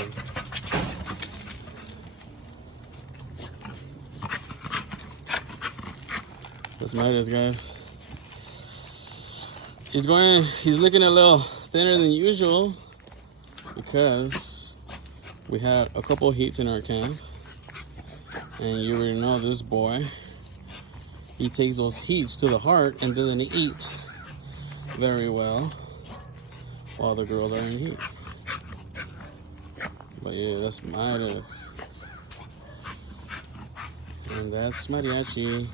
him. That's Midas, guys. He's looking a little thinner than usual because we had a couple heats in our camp. And you already know this boy, he takes those heats to the heart and doesn't eat very well while the girls are in heat. But yeah, that's Midas. And that's Mariachi.